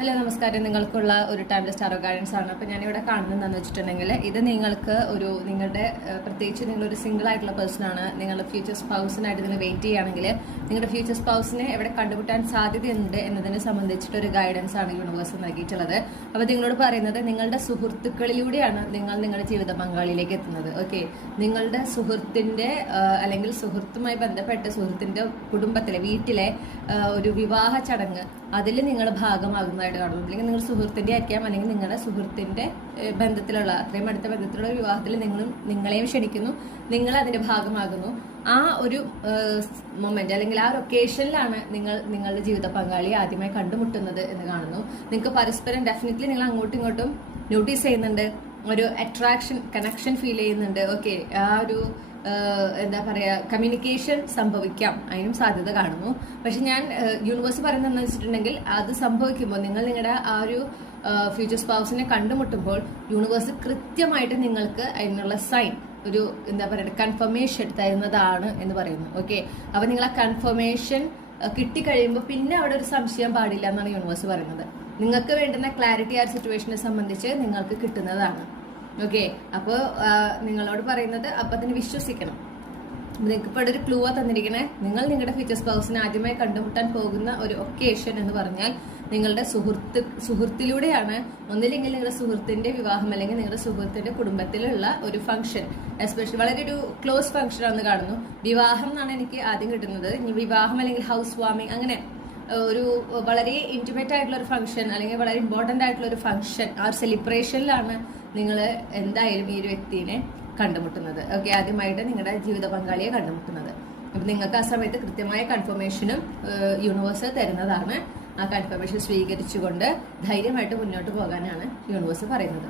Hello നമസ്കാരം. നിങ്ങൾക്കുള്ള ഒരു ടൈംലെസ് ടാറോ ഗൈഡൻസ് ആണ്. അപ്പോൾ ഞാനിവിടെ കാണുന്നതെന്ന് വെച്ചിട്ടുണ്ടെങ്കിൽ ഇത് നിങ്ങൾക്ക് നിങ്ങളുടെ പ്രത്യേകിച്ച് നിങ്ങളൊരു സിംഗിൾ ആയിട്ടുള്ള പേഴ്സൺ ആണ്, നിങ്ങളുടെ ഫ്യൂച്ചർ സ്പൗസിനായിട്ട് നിങ്ങൾ വെയിറ്റ് ചെയ്യുകയാണെങ്കിൽ നിങ്ങളുടെ ഫ്യൂച്ചർ സ്പൗസിനെ എവിടെ കണ്ടുമുട്ടാൻ സാധ്യതയുണ്ട് എന്നതിനെ സംബന്ധിച്ചിട്ടൊരു ഗൈഡൻസ് ആണ് യൂണിവേഴ്സ് നൽകിയിട്ടുള്ളത്. അപ്പോൾ നിങ്ങളോട് പറയുന്നത് നിങ്ങളുടെ സുഹൃത്തുക്കളിലൂടെയാണ് നിങ്ങൾ നിങ്ങളുടെ ജീവിത പങ്കാളിയിലേക്ക് എത്തുന്നത്. ഓക്കെ, നിങ്ങളുടെ സുഹൃത്തിന്റെ അല്ലെങ്കിൽ സുഹൃത്തുമായി ബന്ധപ്പെട്ട സുഹൃത്തിന്റെ കുടുംബത്തിലെ വീട്ടിലെ ഒരു വിവാഹ ചടങ്ങ് അതിൽ നിങ്ങൾ ഭാഗമാകുന്നതായിട്ട് കാണുന്നു. അല്ലെങ്കിൽ നിങ്ങൾ സുഹൃത്തിന്റെ ആയിരിക്കാം, അല്ലെങ്കിൽ നിങ്ങളുടെ സുഹൃത്തിന്റെ ബന്ധത്തിലുള്ള അത്രയും അടുത്ത ബന്ധത്തിലുള്ള വിവാഹത്തിൽ നിങ്ങളെയും ക്ഷണിക്കുന്നു, നിങ്ങൾ അതിന്റെ ഭാഗമാകുന്നു. ആ ഒരു മൊമെന്റ് അല്ലെങ്കിൽ ആ ഒരു ഒക്കേഷനിലാണ് നിങ്ങൾ നിങ്ങളുടെ ജീവിത പങ്കാളിയെ ആദ്യമായി കണ്ടുമുട്ടുന്നത് എന്ന് കാണുന്നു. നിങ്ങൾക്ക് പരസ്പരം ഡെഫിനറ്റ്ലി നിങ്ങൾ അങ്ങോട്ടും ഇങ്ങോട്ടും നോട്ടീസ് ചെയ്യുന്നുണ്ട്, ഒരു അട്രാക്ഷൻ കണക്ഷൻ ഫീൽ ചെയ്യുന്നുണ്ട്. ഓക്കെ, ആ ഒരു എന്താ പറയാ കമ്മ്യൂണിക്കേഷൻ സംഭവിക്കാം, അതിനും സാധ്യത കാണുന്നു. പക്ഷെ ഞാൻ യൂണിവേഴ്സ് പറയുന്നതെന്ന് വെച്ചിട്ടുണ്ടെങ്കിൽ അത് സംഭവിക്കുമ്പോൾ നിങ്ങൾ നിങ്ങളുടെ ആ ഒരു ഫ്യൂച്ചർ സ്പൗസിനെ കണ്ടുമുട്ടുമ്പോൾ യൂണിവേഴ്സ് കൃത്യമായിട്ട് നിങ്ങൾക്ക് അതിനുള്ള സൈൻ ഒരു എന്താ പറയുക കൺഫർമേഷൻ തരുന്നതാണ് എന്ന് പറയുന്നു. ഓക്കെ, അപ്പൊ നിങ്ങൾ ആ കൺഫർമേഷൻ കിട്ടിക്കഴിയുമ്പോൾ പിന്നെ അവിടെ ഒരു സംശയം പാടില്ല എന്നാണ് യൂണിവേഴ്സ് പറയുന്നത്. നിങ്ങൾക്ക് വേണ്ടുന്ന ക്ലാരിറ്റി ആ സിറ്റുവേഷനെ സംബന്ധിച്ച് നിങ്ങൾക്ക് കിട്ടുന്നതാണ്. ഓക്കെ, അപ്പോൾ നിങ്ങളോട് പറയുന്നത് അപ്പൊ അതിന് വിശ്വസിക്കണം. നിങ്ങൾക്ക് ഇപ്പോൾ ഒരു ക്ലൂ തന്നിരിക്കണേ, നിങ്ങൾ നിങ്ങളുടെ ഫ്യൂച്ചർ സ്പൗസിനെ ആദ്യമായി കണ്ടുമുട്ടാൻ പോകുന്ന ഒരു ഒക്കേഷൻ എന്ന് പറഞ്ഞാൽ നിങ്ങളുടെ സുഹൃത്തിലൂടെയാണ്. ഒന്നില്ലെങ്കിൽ നിങ്ങളുടെ സുഹൃത്തിന്റെ വിവാഹം, അല്ലെങ്കിൽ നിങ്ങളുടെ സുഹൃത്തിന്റെ കുടുംബത്തിലുള്ള ഒരു ഫംഗ്ഷൻ, എസ്പെഷ്യലി വളരെ ഒരു ക്ലോസ് ഫംഗ്ഷൻ ആണെന്ന് കാണുന്നു. വിവാഹം എന്നാണ് എനിക്ക് ആദ്യം കിട്ടുന്നത്. ഇനി വിവാഹം അല്ലെങ്കിൽ ഹൗസ് വാമിങ്, അങ്ങനെ ഒരു വളരെ ഇന്റിമേറ്റ് ആയിട്ടുള്ള ഒരു ഫംഗ്ഷൻ അല്ലെങ്കിൽ വളരെ ഇമ്പോർട്ടന്റ് ആയിട്ടുള്ള ഒരു ഫംഗ്ഷൻ, ആ ഒരു സെലിബ്രേഷനിലാണ് നിങ്ങൾ എന്തായാലും ഈ ഒരു വ്യക്തിനെ കണ്ടുമുട്ടുന്നത്. ഓക്കെ, ആദ്യമായിട്ട് നിങ്ങളുടെ ജീവിത പങ്കാളിയെ കണ്ടുമുട്ടുന്നത്. അപ്പൊ നിങ്ങൾക്ക് ആ സമയത്ത് കൃത്യമായ കൺഫർമേഷനും യൂണിവേഴ്സ് തരുന്നതാണ്. ആ കൺഫർമേഷൻ സ്വീകരിച്ചുകൊണ്ട് ധൈര്യമായിട്ട് മുന്നോട്ട് പോകാനാണ് യൂണിവേഴ്സ് പറയുന്നത്.